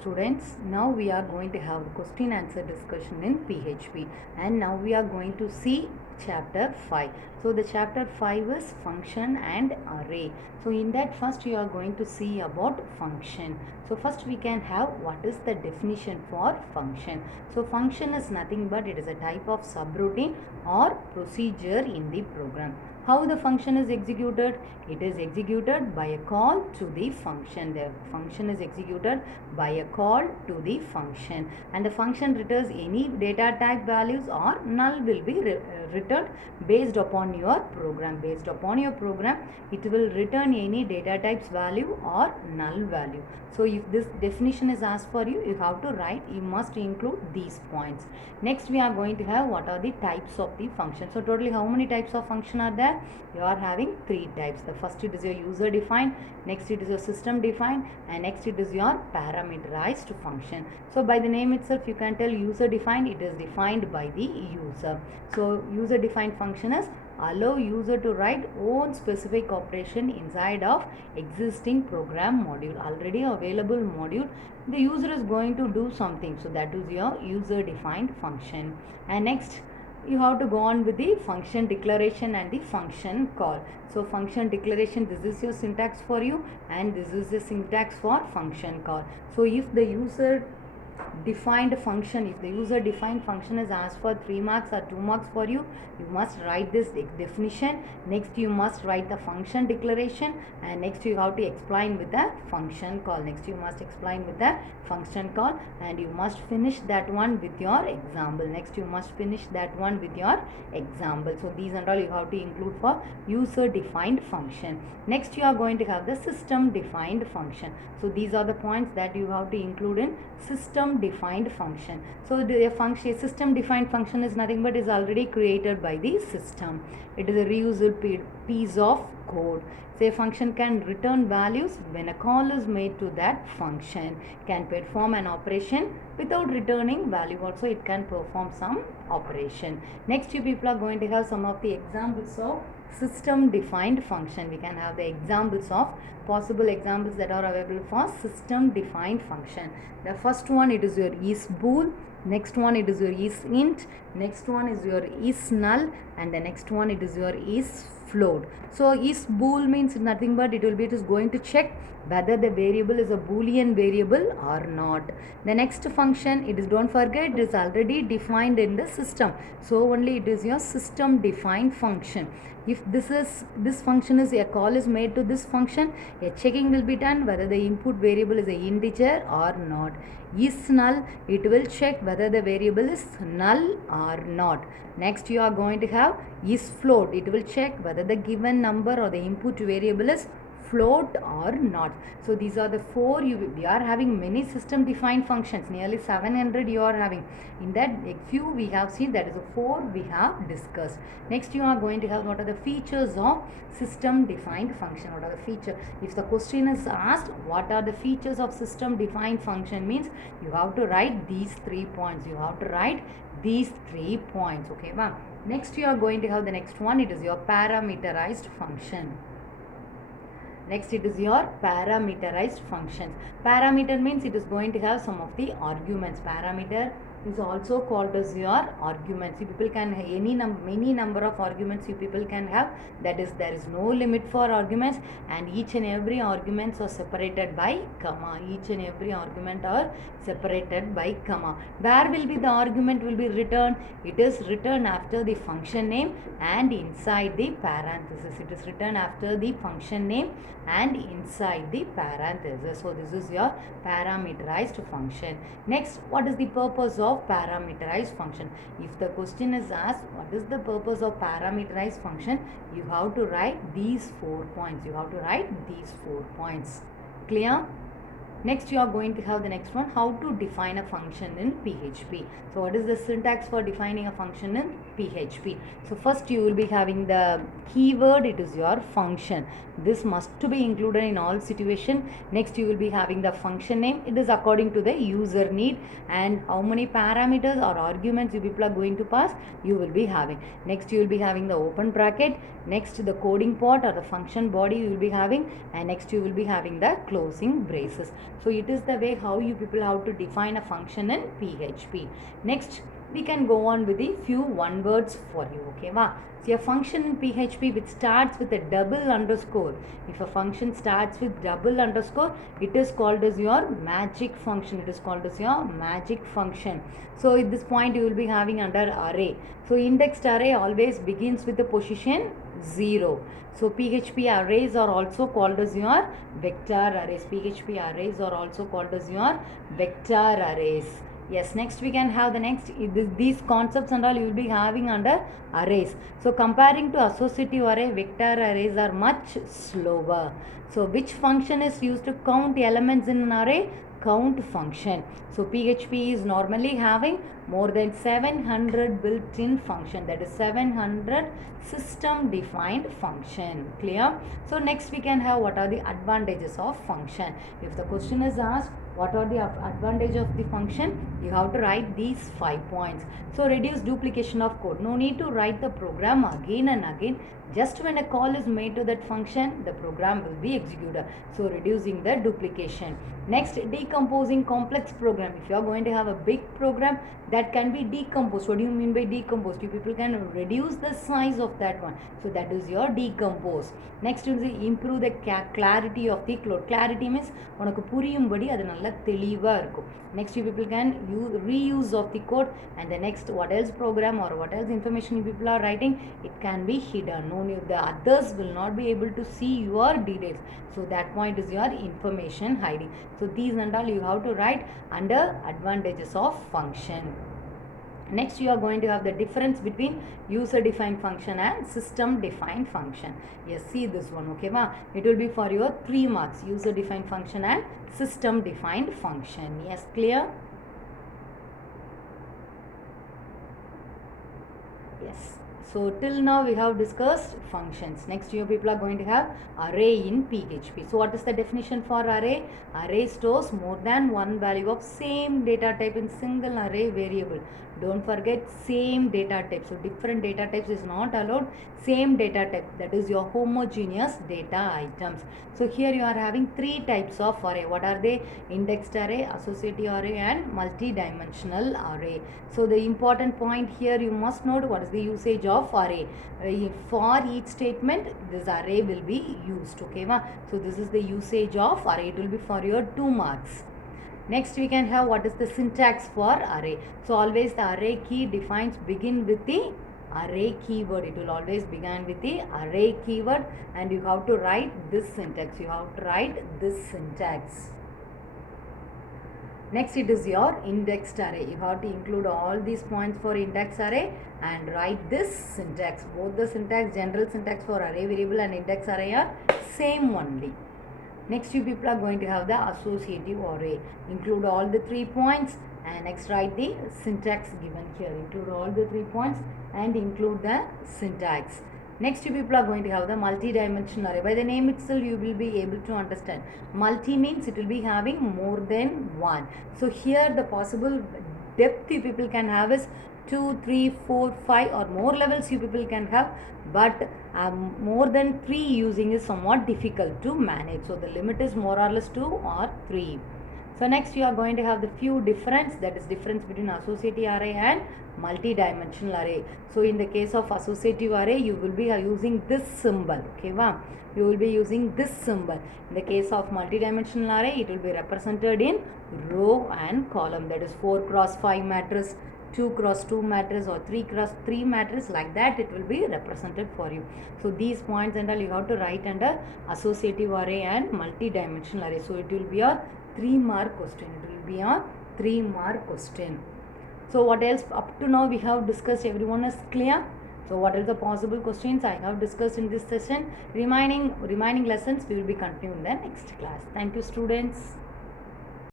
Students, now we are going to have the question answer discussion in PHP, and now we are going to see chapter 5. So the chapter 5 is function and array. So in that first you are going to see about function. So first we can have what is the definition for function. So function is nothing but it is a type of subroutine or procedure in the program. How the function is executed? It is executed by a call to the function. The function is executed by a call to the function, and the function returns any data type values or null will be returned based upon your program. Based upon your program, it will return any data types value or null value. So if this definition is asked for you, you have to write, you must include these points. Next we are going to have what are the types of the function. So totally how many types of function are there? You are having 3 types. The first it is your user defined, next it is your system defined, and next it is your parameterized function. So by the name itself you can tell user defined, it is defined by the user. So user defined function is allow user to write own specific operation inside of existing program module, already available module. The user is going to do something, so that is your user defined function. And next you have to go on with the function declaration and the function call. So function declaration, this is your syntax for you, and this is the syntax for function call. So if the user defined function, if the user defined function is asked for 3 marks or 2 marks for you, you must write this definition. Next you must write the function declaration, and next you have to explain with the function call. Next you must explain with the function call, and you must finish that one with your example. Next you must finish that one with your example. So these and all you have to include for user defined function. Next you are going to have the system defined function. So these are the points that you have to include in system defined function. So the function, system defined function is nothing but is already created by the system. It is a reusable piece of code. Say function can return values when a call is made to that function, can perform an operation without returning value. Also it can perform some operation. Next you people are going to have some of the examples of system defined function. We can have the examples of possible examples that are available for system defined function. The first one, it is your is bool, next one it is your is int, next one is your is null, and the next one it is your is float. So is bool means nothing but it is going to check whether the variable is a boolean variable or not. The next function, it is, don't forget, it is already defined in the system, so only it is your system defined function. If this function is a call is made to this function, a checking will be done whether the input variable is a integer or not. Is null, it will check whether the variable is null or not. Next you are going to have is float, it will check whether the given number or the input variable is float or not. So these are the 4 we are having many system defined functions, nearly 700 you are having. In that few we have seen, that is a 4 we have discussed. Next you are going to have what are the features of system defined function. What are the features? If the question is asked what are the features of system defined function, means you have to write these 3 points. You have to write these 3 points. Okay, ma'am. Next you are going to have the next one, it is your parameterized function. Next it is your parameterized functions. Parameter means it is going to have some of the arguments. Parameter is also called as your arguments. You people can have many number of arguments you people can have. That is, there is no limit for arguments, and each and every arguments are separated by comma. Each and every argument are separated by comma. Where will be the argument will be returned? It is written after the function name and inside the parenthesis. It is written after the function name and inside the parenthesis. So this is your parameterized function. Next, what is the purpose of parameterized function? If the question is asked what is the purpose of parameterized function, you have to write these 4 points. You have to write these 4 points. Clear? Next you are going to have the next one, how to define a function in PHP. So what is the syntax for defining a function in PHP? So first you will be having the keyword, it is your function. This must to be included in all situation. Next you will be having the function name, it is according to the user need, and how many parameters or arguments you people are going to pass, you will be having. Next you will be having the open bracket, next the coding part or the function body you will be having, and next you will be having the closing braces. So it is the way how you people have to define a function in PHP. Next, we can go on with the few one words for you. Okay, wow. See, a function in PHP which starts with a double underscore. If a function starts with double underscore, it is called as your magic function. It is called as your magic function. So at this point you will be having under array. So indexed array always begins with the position 0. So PHP arrays are also called as your vector arrays. PHP arrays are also called as your vector arrays. Yes, next we can have the next, these concepts and all you will be having under arrays. So comparing to associative array, vector arrays are much slower. So which function is used to count elements in an array? Count function. So PHP is normally having more than 700 built-in function, that is 700 system defined function. Clear? So next we can have what are the advantages of function. If the question is asked what are the advantage of the function, you have to write these 5 points. So reduce duplication of code. No need to write the program again and again. Just when a call is made to that function, the program will be executed. So reducing the duplication. Next, decomposing complex program. If you are going to have a big program, that can be decomposed. What do you mean by decomposed? You people can reduce the size of that one. So that is your decompose. Next is improve the clarity of the code. Clarity means உனக்கு புரியும்படி அது நல்லா தெளிவா இருக்கும். Next you people can use reuse of the code, and the next what else program or what else information you people are writing, it can be hidden. No need, the others will not be able to see your details. So that point is your information hiding. So these and all you have to write under advantages of function. Next you are going to have the difference between user defined function and system defined function. Yes, see this one. Okay ma, it will be for your 3 marks, user defined function and system defined function. Yes, clear? Yes. So till now we have discussed functions. Next you people are going to have array in PHP. So what is the definition for array? Array stores more than one value of same data type in single array variable. Don't forget same data type. So different data types is not allowed. Same data type, that is your homogeneous data items. So here you are having 3 types of array. What are they? Indexed array, associative array and multi-dimensional array. So the important point here, you must note what is the usage of array. For each statement this array will be used. Okay ma? So this is the usage of array. It will be for your 2 marks. Next we can have what is the syntax for array. So always the array key defines begin with the array keyword. It will always begin with the array keyword, and you have to write this syntax. You have to write this syntax. Next it is your indexed array. You have to include all these points for index array and write this syntax. Both the syntax, general syntax for array variable and index array are same only. Next you people are going to have the associative array. Include all the 3 points and next write the syntax given here. Include all the 3 points and include the syntax. Next you people are going to have the multi-dimensional array. By the name itself you will be able to understand. Multi means it will be having more than one. So here the possible depth you people can have is 2, 3, 4, 5 or more levels you people can have, but more than 3 using is somewhat difficult to manage. So the limit is more or less 2 or 3. So next you are going to have the few difference, that is difference between associative array and multi-dimensional array. So in the case of associative array you will be using this symbol. Okay wow? You will be using this symbol. In the case of multi-dimensional array it will be represented in row and column, that is 4 cross 5 matrix, 2 cross 2 matrix or 3 cross 3 matrix, like that it will be represented for you. So these points and all you have to write under associative array and multi-dimensional array. So it will be a 3-mark question. It will be a 3-mark question. So what else up to now we have discussed, everyone is clear? So what are the possible questions I have discussed in this session? Remaining lessons we will be continuing in the next class. Thank you students.